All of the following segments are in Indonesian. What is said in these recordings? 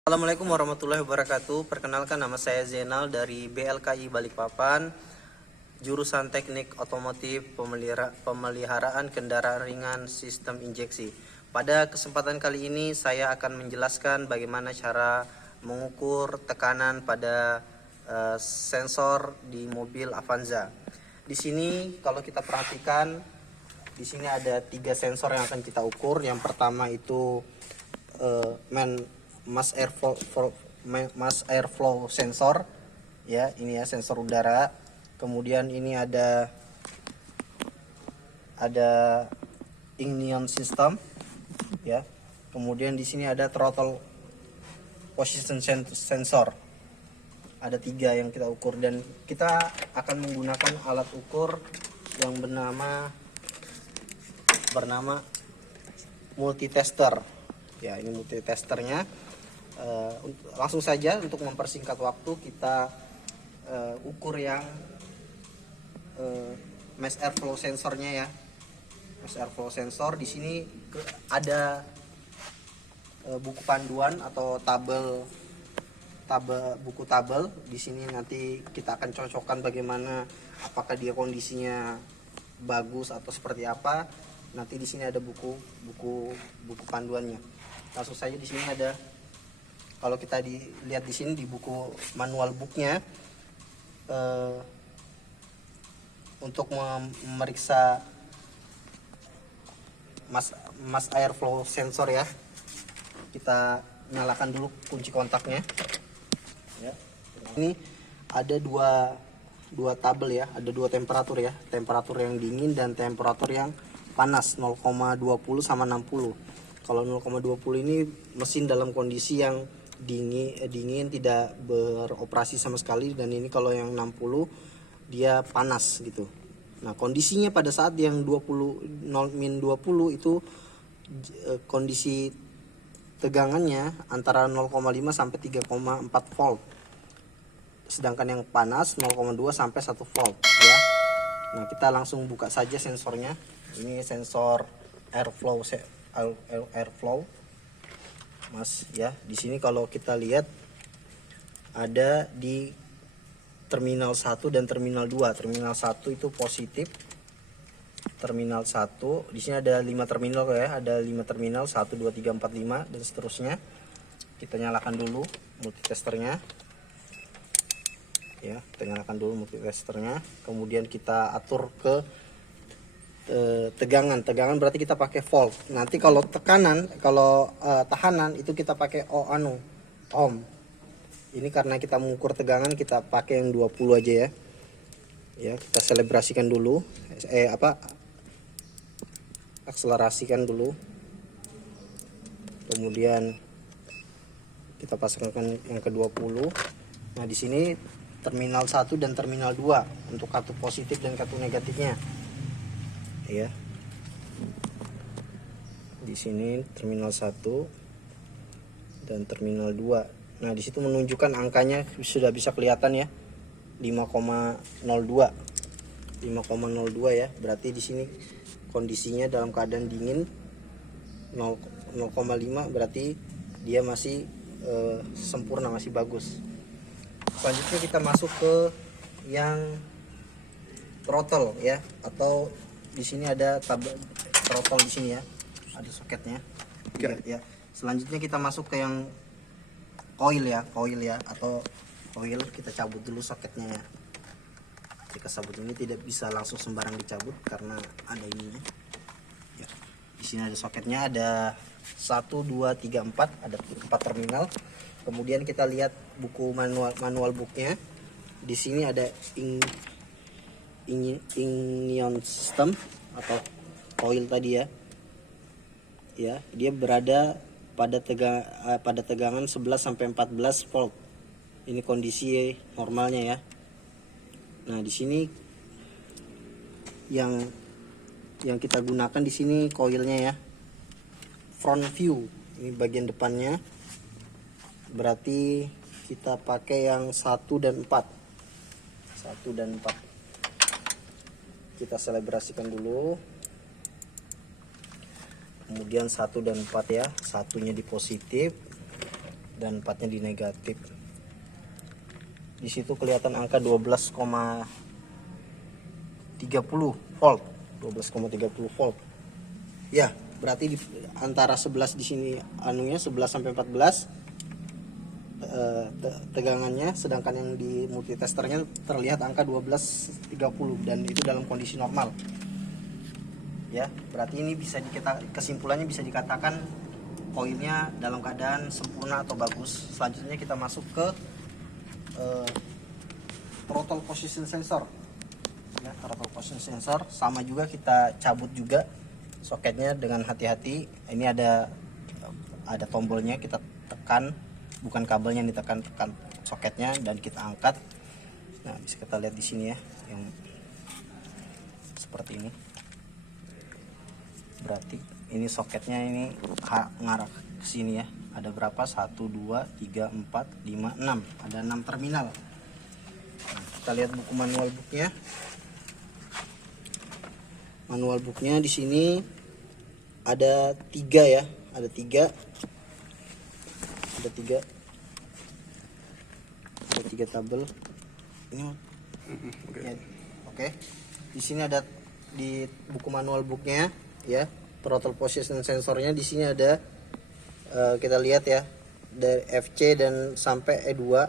Assalamualaikum warahmatullahi wabarakatuh. Perkenalkan, nama saya Zainal dari BLKI Balikpapan, jurusan Teknik Otomotif Pemeliharaan Kendaraan Ringan Sistem Injeksi. Pada kesempatan kali ini saya akan menjelaskan bagaimana cara mengukur tekanan pada sensor di mobil Avanza. Di sini kalau kita perhatikan, di sini ada 3 sensor yang akan kita ukur. Yang pertama itu mass airflow sensor, ya, ini ya, sensor udara. Kemudian ini ada ignition system, ya. Kemudian di sini ada throttle position sensor. Ada 3 yang kita ukur, dan kita akan menggunakan alat ukur yang bernama multitester. Ya, ini multitesternya. Langsung saja untuk mempersingkat waktu, kita ukur yang mass airflow sensornya, ya. Mass airflow sensor di sini ada buku panduan atau buku tabel. Di sini nanti kita akan cocokkan bagaimana, apakah dia kondisinya bagus atau seperti apa. Nanti di sini ada buku panduannya. Langsung saja, di sini ada, kalau kita lihat di sini di buku manual booknya, untuk memeriksa mass airflow sensor, ya, kita nyalakan dulu kunci kontaknya, ya. Ini ada dua tabel, ya, ada 2 temperatur, ya, temperatur yang dingin dan temperatur yang panas, 0,20 sama 60. Kalau 0,20 ini mesin dalam kondisi yang dingin, tidak beroperasi sama sekali, dan ini kalau yang 60 dia panas gitu. Nah, kondisinya pada saat yang 20 itu kondisi tegangannya antara 0,5 sampai 3,4 volt. Sedangkan yang panas 0,2 sampai 1 volt, ya. Nah, kita langsung buka saja sensornya. Ini sensor airflow, Mas, ya. Di sini kalau kita lihat ada di terminal 1 dan terminal 2. Terminal 1 itu positif. Terminal 1 di sini ada 5 terminal, ya. Ada 5 terminal, 1 2 3 4 5 dan seterusnya. Kita nyalakan dulu multitesternya. Ya, kita nyalakan dulu multitesternya. Kemudian kita atur ke tegangan berarti kita pakai volt. Nanti kalau tahanan itu kita pakai ohm. Ini karena kita mengukur tegangan, kita pakai yang 20 aja, ya. Ya, kita selebrasikan dulu, akselerasikan dulu. Kemudian kita pasangkan yang ke-20. Nah, di sini terminal 1 dan terminal 2 untuk kartu positif dan kartu negatifnya. Ya. Di sini terminal 1 dan terminal 2. Nah, di situ menunjukkan angkanya sudah bisa kelihatan, ya. 5,02. 5,02, ya. Berarti di sini kondisinya dalam keadaan dingin. 0,5 berarti dia masih sempurna, masih bagus. Selanjutnya kita masuk ke yang throttle, ya, atau di sini ada tabel throttle di sini, ya. Ada soketnya. Ya. Selanjutnya kita masuk ke yang coil, ya, atau coil. Kita cabut dulu soketnya, ya. Jika sabut ini tidak bisa langsung sembarang dicabut karena ada ininya. Ya. Di sini ada soketnya, ada 1 2 3 4, ada 4 terminal. Kemudian kita lihat buku manual booknya. Di sini ada ignition system atau coil tadi, ya. Ya, dia berada pada tegangan 11 sampai 14 volt. Ini kondisi normalnya, ya. Nah, di sini yang kita gunakan di sini coilnya, ya. Front view, ini bagian depannya. Berarti kita pakai yang 1 dan 4. 1 dan 4. Kita selebrasikan dulu. Kemudian 1 dan 4, ya. Satunya di positif, dan 4-nya di negatif. Di situ kelihatan angka 12,30 volt. 12,30 volt. Ya, berarti di antara 11 di sini anunya 11 sampai 14 tegangannya, sedangkan yang di multitesternya terlihat angka 12,30 dan itu dalam kondisi normal. Ya, berarti ini bisa kesimpulannya bisa dikatakan koilnya dalam keadaan sempurna atau bagus. Selanjutnya kita masuk ke throttle position sensor. Ya, throttle position sensor sama juga kita cabut juga soketnya dengan hati-hati. Ini ada tombolnya, kita tekan, bukan kabelnya yang ditekan, tekan soketnya dan kita angkat. Nah, bisa kita lihat di sini ya, yang seperti ini. Berarti ini soketnya ini ngarah ke sini ya. Ada berapa? 1 2 3 4 5 6. Ada 6 terminal. Nah, kita lihat buku manual booknya. Manual booknya di sini ada 3 ya, ada 3 tabel ini. Oke. Di sini ada di buku manual booknya ya, throttle position sensornya di sini ada, kita lihat ya, dari FC dan sampai E2,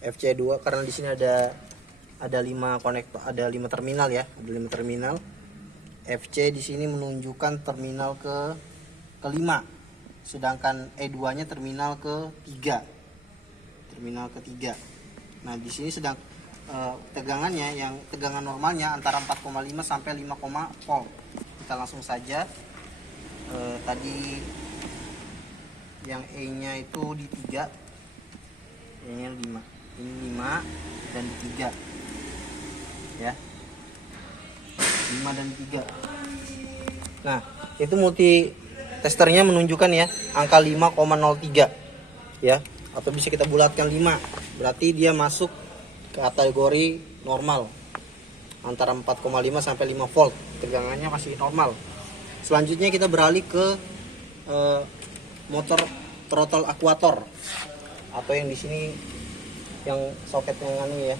FC E2, karena di sini ada 5 konektor, ada 5 terminal ya, ada 5 terminal. FC di sini menunjukkan terminal kelima, sedangkan E2-nya terminal ketiga. Nah, di sini sedang tegangannya, yang tegangan normalnya antara 4,5 sampai 5, volt. Kita langsung saja, tadi yang E-nya itu di 3, E-nya 5, ini 5 dan di 3 ya, 5 dan 3. Nah, itu multi testernya menunjukkan ya angka 5,03 ya, atau bisa kita bulatkan 5, berarti dia masuk kategori normal antara 4,5 sampai 5 volt, tegangannya masih normal. Selanjutnya kita beralih ke motor throttle akuator, atau yang di sini yang soketnya nganu ya.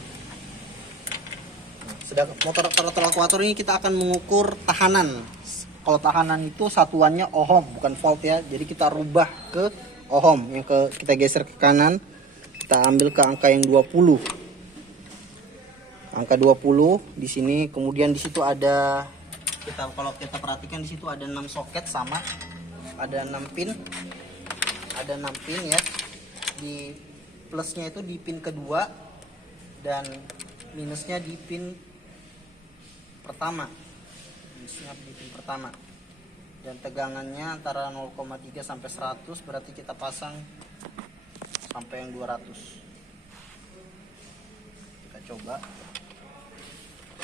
Nah, sedangkan motor throttle akuator ini kita akan mengukur tahanan. Kalau tahanan itu satuannya ohm, bukan volt ya. Jadi kita rubah ke ohm, yang kita geser ke kanan, kita ambil ke angka yang 20. Angka 20 di sini, kemudian di situ ada, kalau kita perhatikan di situ ada 6 soket sama ada 6 pin. Ada 6 pin ya. Di plusnya itu di pin kedua dan minusnya di pin pertama. Dan tegangannya antara 0,3 sampai 100, berarti kita pasang sampai yang 200. Kita coba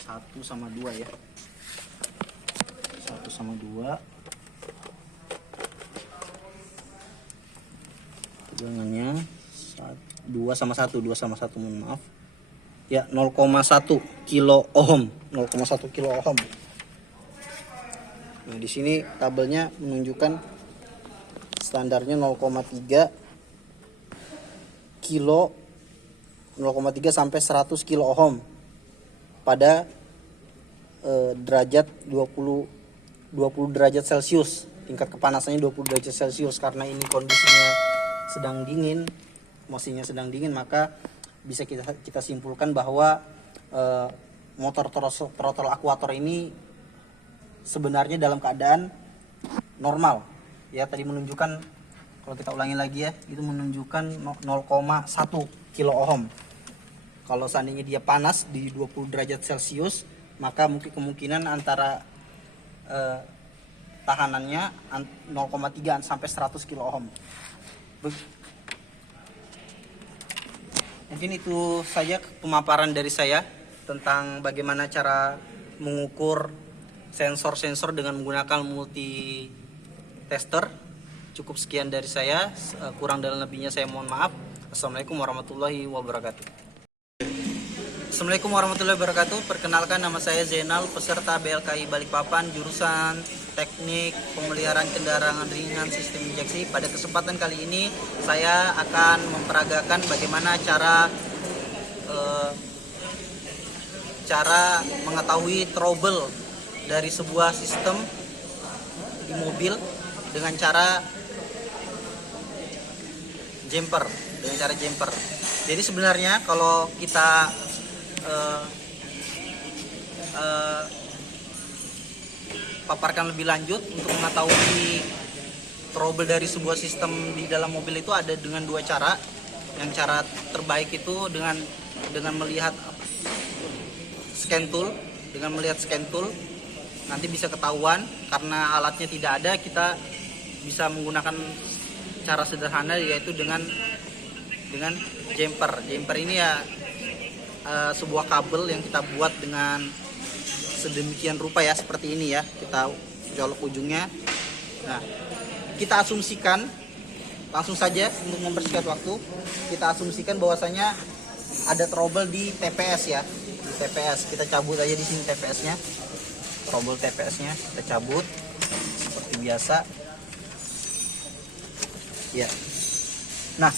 1 sama 2 ya. 1 sama 2. Tegangannya 2 sama 1, mohon maaf. Ya, 0,1 kilo ohm, 0,1 kilo ohm. Nah, di sini tabelnya menunjukkan standarnya 0,3 kilo, 0,3 sampai 100 kilo ohm pada derajat 20 derajat Celcius. Tingkat kepanasannya 20 derajat Celcius. Karena ini kondisinya sedang dingin, mesinnya sedang dingin, maka bisa kita simpulkan bahwa motor throttle akuator ini sebenarnya dalam keadaan normal ya. Tadi menunjukkan, kalau kita ulangi lagi ya, itu menunjukkan 0,1 kilo ohm. Kalau seandainya dia panas di 20 derajat Celcius, maka mungkin kemungkinan antara tahanannya 0,3 sampai 100 kilo ohm. Mungkin itu saja pemaparan dari saya tentang bagaimana cara mengukur sensor-sensor dengan menggunakan multi tester. Cukup sekian dari saya, kurang dan lebihnya saya mohon maaf. Assalamualaikum warahmatullahi wabarakatuh. Assalamualaikum warahmatullahi wabarakatuh. Perkenalkan, nama saya Zainal, peserta BLKI Balikpapan, jurusan Teknik Pemeliharaan Kendaraan Ringan Sistem Injeksi. Pada kesempatan kali ini saya akan memperagakan bagaimana cara mengetahui trouble dari sebuah sistem di mobil dengan cara jumper. Jadi sebenarnya kalau kita paparkan lebih lanjut untuk mengetahui trouble dari sebuah sistem di dalam mobil itu ada dengan dua cara. Yang cara terbaik itu dengan melihat scan tool, nanti bisa ketahuan. Karena alatnya tidak ada, kita bisa menggunakan cara sederhana, yaitu dengan jumper. Jumper ini ya sebuah kabel yang kita buat dengan sedemikian rupa ya, seperti ini ya, kita colok ujungnya. Nah, kita asumsikan langsung saja untuk mempersingkat waktu, kita asumsikan bahwasanya ada trouble di TPS ya. Di TPS kita cabut aja di sini TPS-nya. Trouble TPS-nya kita cabut seperti biasa. Ya. Nah,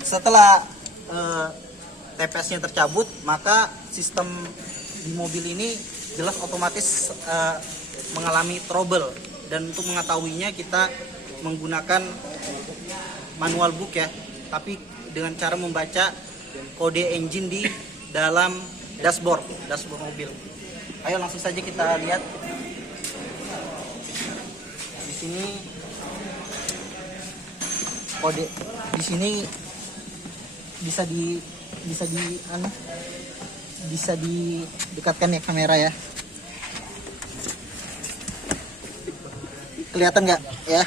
setelah TPS-nya tercabut, maka sistem di mobil ini jelas otomatis mengalami trouble. Dan untuk mengetahuinya kita menggunakan manual book ya, tapi dengan cara membaca kode engine di dalam dashboard mobil. Ayo langsung saja kita lihat. Di sini kode, di sini bisa didekatkan ya kamera ya. Kelihatan nggak ya?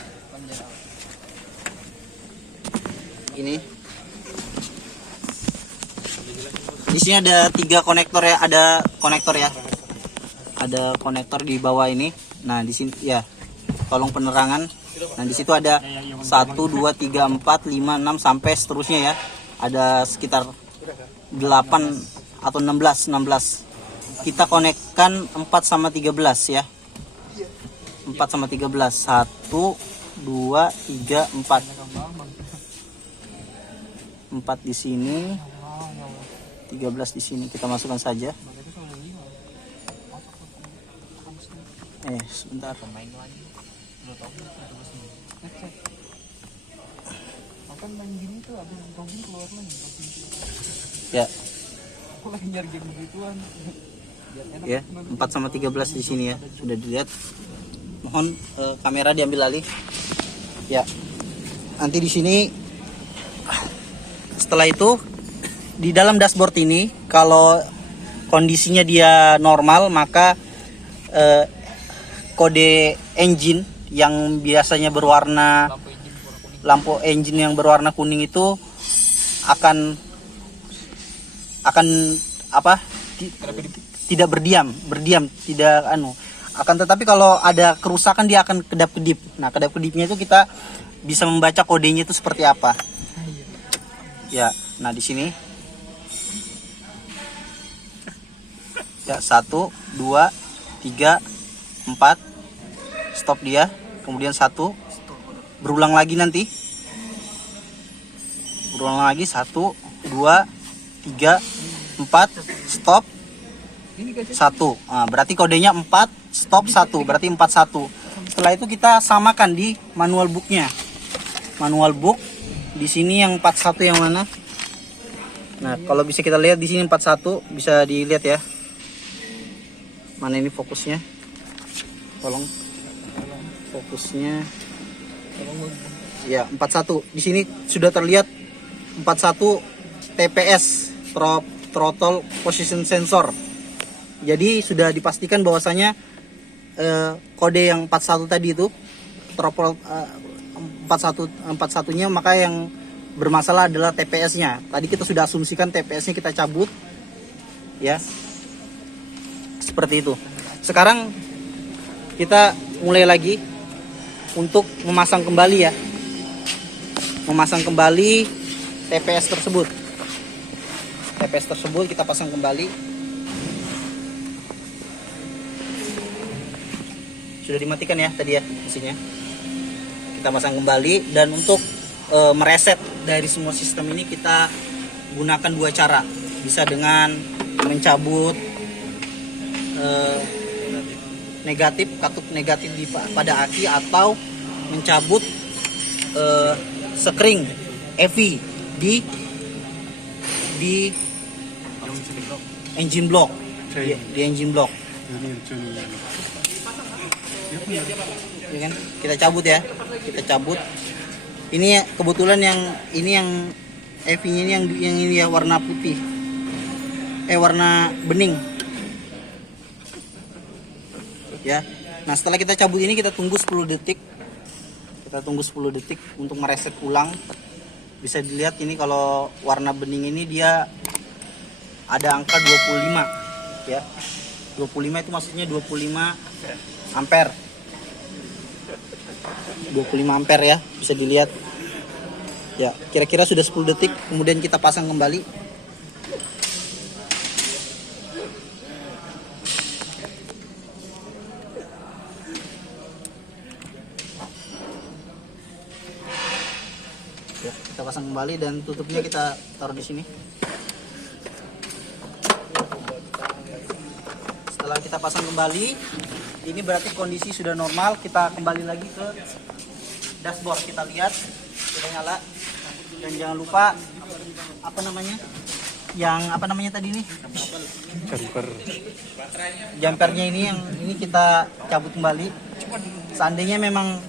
Ini di sini ada 3 konektor ya, ada konektor di bawah ini. Nah di sini ya, tolong penerangan. Nah di situ ada 1, 2, 3, 4, 5, 6 sampai seterusnya ya. Ada sekitar 8 atau 16. Kita konekkan 4 sama 13 ya. 4 sama 13. 1, 2, 3, 4. 4 di sini. 13 di sini. Kita masukkan saja. Sebentar. Ya. Ya, 4 sama 13 di sini ya. Sudah dilihat. Mohon kamera diambil alih. Ya. Nanti di sini setelah itu di dalam dashboard ini kalau kondisinya dia normal, maka kode engine yang biasanya berwarna lampu engine yang berwarna kuning itu akan tidak berdiam, tidak akan, tetapi kalau ada kerusakan dia akan kedap-kedip. Nah, kedap-kedipnya itu kita bisa membaca kodenya itu seperti apa. Ya, nah di sini ya 1, 2, 3, 4 stop dia, kemudian 1 berulang lagi, 1, 2, 3, 4 stop 1. Nah, berarti kodenya 4 stop 1, berarti 41. Setelah itu kita samakan di manual booknya. Manual book di sini yang 41 yang mana? Nah, kalau bisa kita lihat di sini 41, bisa dilihat ya. Mana ini fokusnya? Tolong fokusnya. Ya, 41. Di sini sudah terlihat 41 TPS, throttle position sensor. Jadi sudah dipastikan bahwasanya kode yang 41 tadi itu 41-nya, maka yang bermasalah adalah TPS-nya. Tadi kita sudah asumsikan TPS-nya kita cabut. Ya. Seperti itu. Sekarang kita mulai lagi untuk memasang kembali ya. Memasang kembali TPS tersebut. TPS tersebut kita pasang kembali. Sudah dimatikan ya tadi ya mesinnya. Kita pasang kembali, dan untuk mereset dari semua sistem ini kita gunakan dua cara. Bisa dengan mencabut negatif, katup negatif pada aki, atau mencabut sekring EV di engine block, di engine block. Ya kan? Kita cabut ya, kita cabut. Ini kebetulan yang EV-nya ini yang ini ya, warna putih, warna bening ya. Nah, setelah kita cabut ini kita tunggu 10 detik. Kita tunggu 10 detik untuk mereset ulang. Bisa dilihat ini kalau warna bening ini dia ada angka 25 ya. 25 itu maksudnya 25 ampere. 25 ampere ya, bisa dilihat. Ya, kira-kira sudah 10 detik, kemudian kita pasang kembali. Ya, kita pasang kembali dan tutupnya kita taruh di sini. Setelah kita pasang kembali, ini berarti kondisi sudah normal. Kita kembali lagi ke dashboard, kita lihat sudah nyala. Dan jangan lupa apa namanya tadi nih, jumpernya ini kita cabut kembali. Seandainya memang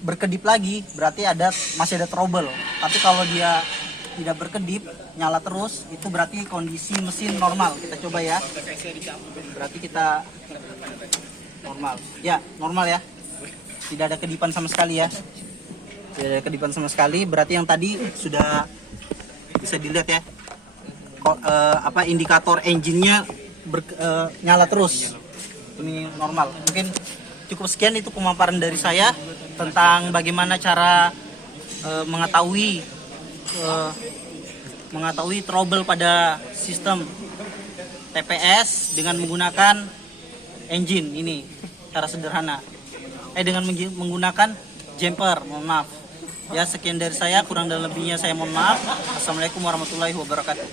berkedip lagi, berarti masih ada trouble. Tapi kalau dia tidak berkedip, nyala terus, itu berarti kondisi mesin normal. Kita coba ya, berarti kita normal ya, normal ya, tidak ada kedipan sama sekali ya. Tidak ada kedipan sama sekali, berarti yang tadi sudah bisa dilihat ya, indikator engine-nya nyala terus. Ini normal. Mungkin cukup sekian itu pemaparan dari saya tentang bagaimana cara mengetahui trouble pada sistem TPS dengan menggunakan engine ini, cara sederhana. Dengan menggunakan jumper, mohon maaf. Ya, sekian dari saya, kurang dan lebihnya saya mohon maaf. Assalamualaikum warahmatullahi wabarakatuh.